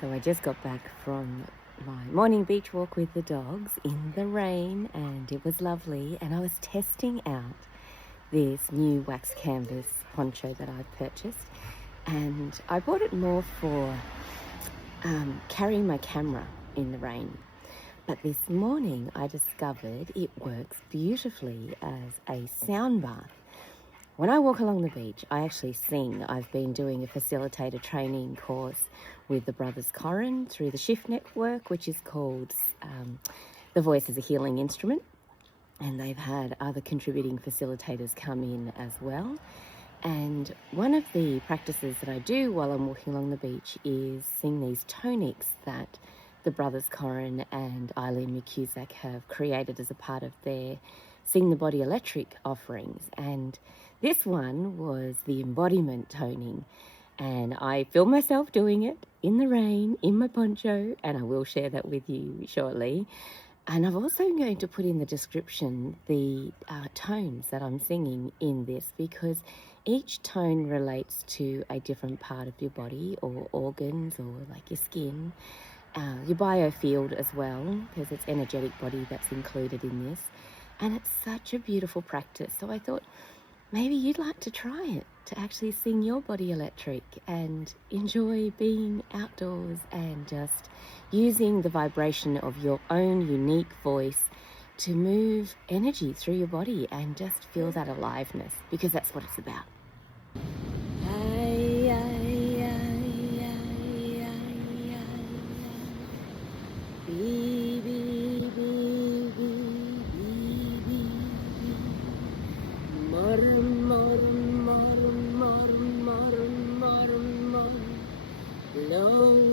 So I just got back from my morning beach walk with the dogs in the rain, and it was lovely. And I was testing out this new wax canvas poncho that I've purchased, and I bought it more for carrying my camera in the rain. But this morning I discovered it works beautifully as a sound bath. When I walk along the beach, I actually sing. I've been doing a facilitator training course with the Brothers Koren through the Shift Network, which is called The Voice is a Healing Instrument. And they've had other contributing facilitators come in as well. And one of the practices that I do while I'm walking along the beach is sing these tonics that the Brothers Koren and Eileen Mckusick have created as a part of their Sing the Body Electric offerings. And this one was the embodiment toning. And I filmed myself doing it in the rain, in my poncho, and I will share that with you shortly. And I'm also going to put in the description the tones that I'm singing in this, because each tone relates to a different part of your body or organs or like your skin, your Biolfield as well, because it's energetic body that's included in this. And it's such a beautiful practice. So I thought maybe you'd like to try it, to actually sing your body electric and enjoy being outdoors and just using the vibration of your own unique voice to move energy through your body and just feel that aliveness, because that's what it's about. Mohr, Mohr, Mohr, Mohr, Mohr, Mohr, Mohr,